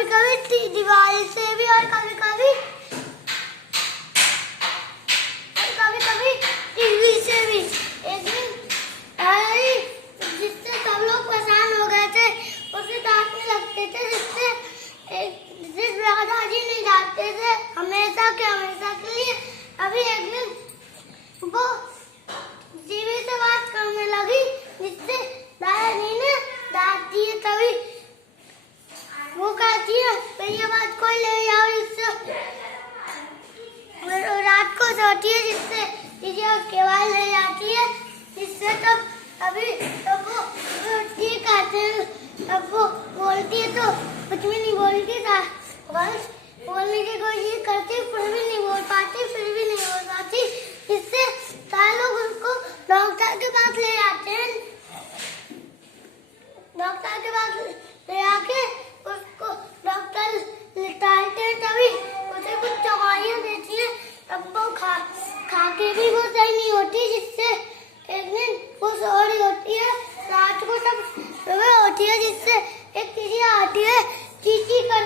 कभी कभी दीवार से भी और कभी कभी टीवी से भी। एक दिन जिससे सब लोग परेशान हो गए थे, उसे डांटने लगते थे, जिस दादाजी नहीं डांटते थे हमेशा के लिए। अभी एक दिन वो टीवी से बात करने लगी, जिससे दादाजी ने डांट दिए। तभी वो कहती है ये बात कोई ले आओ, इससे रात को सोती है, जिससे दीदी उसके बाद ले जाती है, जिससे तब वो ठीक आते हैं। तब वो बोलती है तो कुछ भी नहीं बोलती था, बस बोलने की कोशिश करती, फिर भी नहीं बोल पाती, जिससे सारे लोग उसको डॉक्टर के पास ले जाते हैं। डॉक्टर के पास ले आके उसको डॉक्टर लिटाते हैं, तभी उसे कुछ दवाइयाँ देती है। तब वो खा के भी वो सही नहीं होती, जिससे एक दिन वो सो रही होती है, रात को तब सुबह होती है, जिससे एक चिड़िया आती है, चींची कर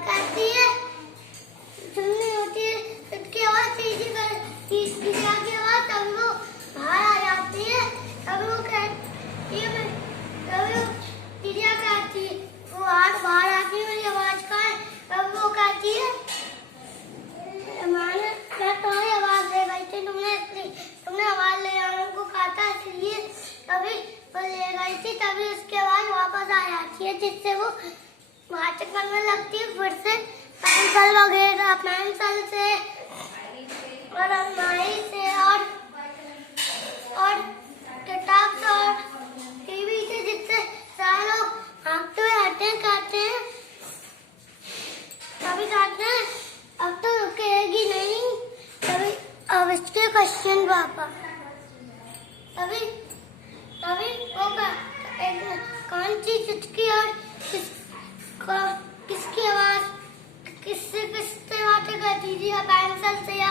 कहती है, सुननी होती है उसकी आवाज, चिड़िया की आवाज। तब वो बाहर आ जाती है, तब वो कहती है, तब वो चिड़िया कहती है, वो बाहर आती है, मेरी आवाज का है। तब वो कहती है मैं तुम्हारी आवाज ले गई थी, तुमने आवाज ले को कहा था, इसलिए तभी वो ले गई थी। तभी उसके बाद वापस आ जाती है, जिससे वो नाटक करने लगती है, फिर से पेंसिल वगैरह, पेंसिल से और अलमारी से और किताब से और टीवी से, जिससे सारे लोग भागते हुए आते हैं, कहते हैं, तभी कहते हैं अब तो रुकेगी नहीं। तभी अब इसके क्वेश्चन पापा, तभी वो कौन सी चुटकी और किसकी आवाज किससे बातें करती थी, या पेंसिल से, या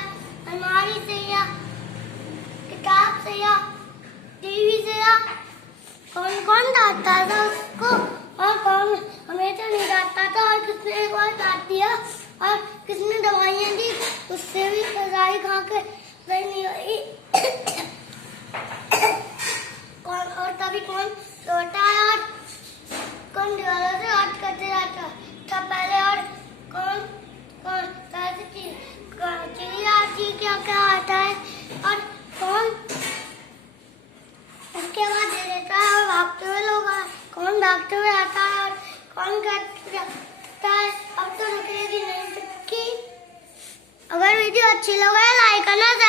अलमारी से, या किताब से, या टीवी से, या कौन डांटता था उसको, और कौन हमेशा नहीं डांटता था, और किसने एक बार डांट दिया, और किसने दवाइयाँ दी, उससे भी दवाई खा के सही नहीं हुई। और तभी कौन रोता है और कौन दीवारों से बात करते जाता था पहले, और कौन चिड़िया आती क्या आता है, और उसके बाद दे देता है, और भागते हुए लोग कौन भागते हुए आता है, और कौन कहता है अब तो रुकेगी नहीं चुटकी। अगर वीडियो अच्छी लगे लाइक करना।